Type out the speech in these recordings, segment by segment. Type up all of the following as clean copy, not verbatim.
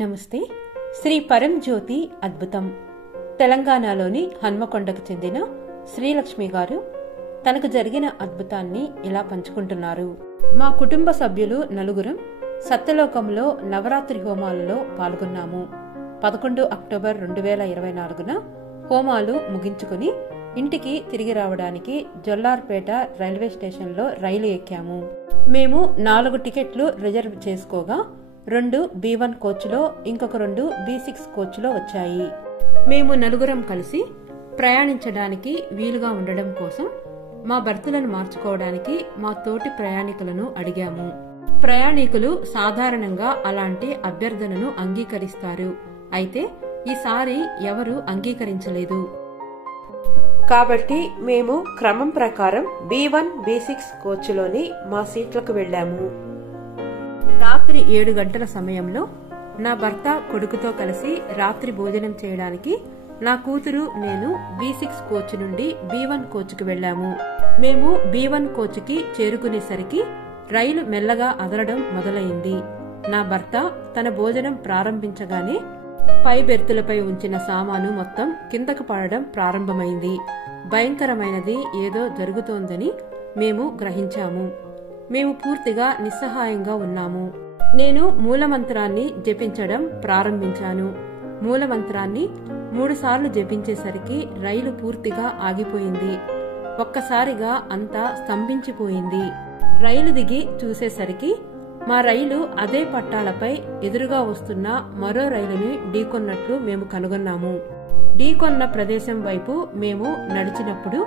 నమస్తే. శ్రీ పరంజ్యోతి అద్భుతం. తెలంగాణలోని హన్మకొండకు చెందిన శ్రీలక్ష్మి గారు తనకు జరిగిన అద్భుతాన్ని ఇలా పంచుకుంటున్నారు. మా కుటుంబ సభ్యులు నలుగురం సత్యలోకంలో నవరాత్రి హోమాలలో పాల్గొన్నాము. 11 అక్టోబర్ 2024న హోమాలు ముగించుకుని ఇంటికి తిరిగి రావడానికి జొల్లార్పేట రైల్వే స్టేషన్లో రైలు ఎక్కాము. మేము 4 టికెట్లు రిజర్వ్ చేసుకోగా 2 B1 కోచ్లో, ఇంకొక 2 B6 కోచ్లో వచ్చాయి. మేము నలుగురం కలిసి ప్రయాణించడానికి వీలుగా ఉండడం కోసం మా బర్తులను మార్చుకోవడానికి మా తోటి ప్రయాణికులను అడిగాము. ప్రయాణికులు సాధారణంగా అలాంటి అభ్యర్థనను అంగీకరిస్తారు. అయితే ఈసారి ఎవరూ అంగీకరించలేదు. కాబట్టి మేము క్రమం ప్రకారం B1, B6 కోచ్లోని మా సీట్లకు వెళ్లాము. రాత్రి 7 గంటల సమయంలో నా భర్త కొడుకుతో కలిసి రాత్రి భోజనం చేయడానికి నా కూతురు నేను B6 కోచ్ నుండి B1 కోచ్కి వెళ్లాము. మేము B1 కోచ్కి చేరుకునేసరికి రైలు మెల్లగా అదలడం మొదలైంది. నా భర్త తన భోజనం ప్రారంభించగానే పై బెర్తులపై ఉంచిన సామాను మొత్తం కిందకు పడడం ప్రారంభమైంది. భయంకరమైనది ఏదో జరుగుతోందని మేము గ్రహించాము. మేము పూర్తిగా నిస్సహాయంగా ఉన్నాము. నేను మూలమంత్రాన్ని జపించడం ప్రారంభించాను. మూలమంత్రాన్ని 3 సార్లు జపించేసరికి రైలు పూర్తిగా ఆగిపోయింది. ఒక్కసారిగా అంతా స్తంభించిపోయింది. రైలు దిగి చూసేసరికి మా రైలు అదే పట్టాలపై ఎదురుగా వస్తున్న మరో రైలుని ఢీకొన్నట్లు మేము కనుగొన్నాము. ఢీకొన్న ప్రదేశం వైపు మేము నడిచినప్పుడు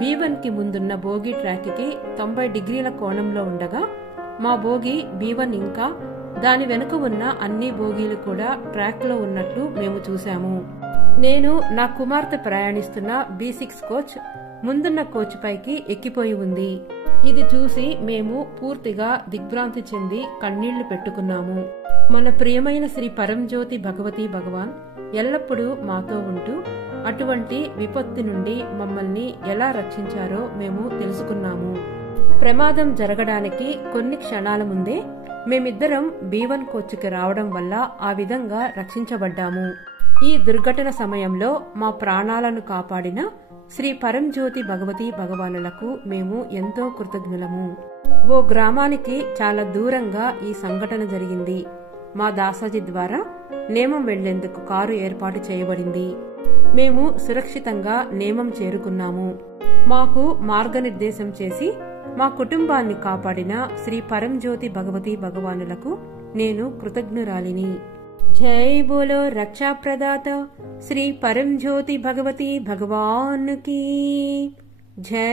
B1కి ముందున్న బోగి ట్రాక్కి 90 డిగ్రీల కోణంలో ఉండగా మా బోగి B1 ఇంకా దాని వెనుక ఉన్న అన్ని బోగీలు కూడా ట్రాక్లో ఉన్నట్లు మేము చూశాము. నేను నా కుమార్తె ప్రయాణిస్తున్న B6 కోచ్ ముందున్న కోచ్ పైకి ఎక్కిపోయి ఉంది. ఇది చూసి మేము పూర్తిగా దిగ్భ్రాంతి చెంది కన్నీళ్లు పెట్టుకున్నాము. మన ప్రియమైన శ్రీ పరంజ్యోతి భగవతి భగవాన్ ఎల్లప్పుడూ మాతో ఉంటూ అటువంటి విపత్తు నుండి మమ్మల్ని ఎలా రక్షించారో మేము తెలుసుకున్నాము. ప్రమాదం జరగడానికి కొన్ని క్షణాల ముందే మేమిద్దరం B1 కోచ్కి రావడం వల్ల ఆ విధంగా రక్షించబడ్డాము. ఈ దుర్ఘటన సమయంలో మా ప్రాణాలను కాపాడిన శ్రీ పరంజ్యోతి భగవతి భగవానులకు మేము ఎంతో కృతజ్ఞులము. ఓ గ్రామానికి చాలా దూరంగా ఈ సంఘటన జరిగింది. మా దాసాజీ ద్వారా నేమం వెళ్లేందుకు కారు ఏర్పాటు చేయబడింది. మేము సురక్షితంగా నేమం చేరుకున్నాము. మాకు మార్గనిర్దేశం చేసి మా కుటుంబాన్ని కాపాడిన శ్రీ పరంజ్యోతి భగవతి భగవానులకు నేను కృతజ్ఞురాలిని. జై బోలో రక్షా ప్రదాత శ్రీ పరంజ్యోతి భగవతి భగవాన్ కీ జై.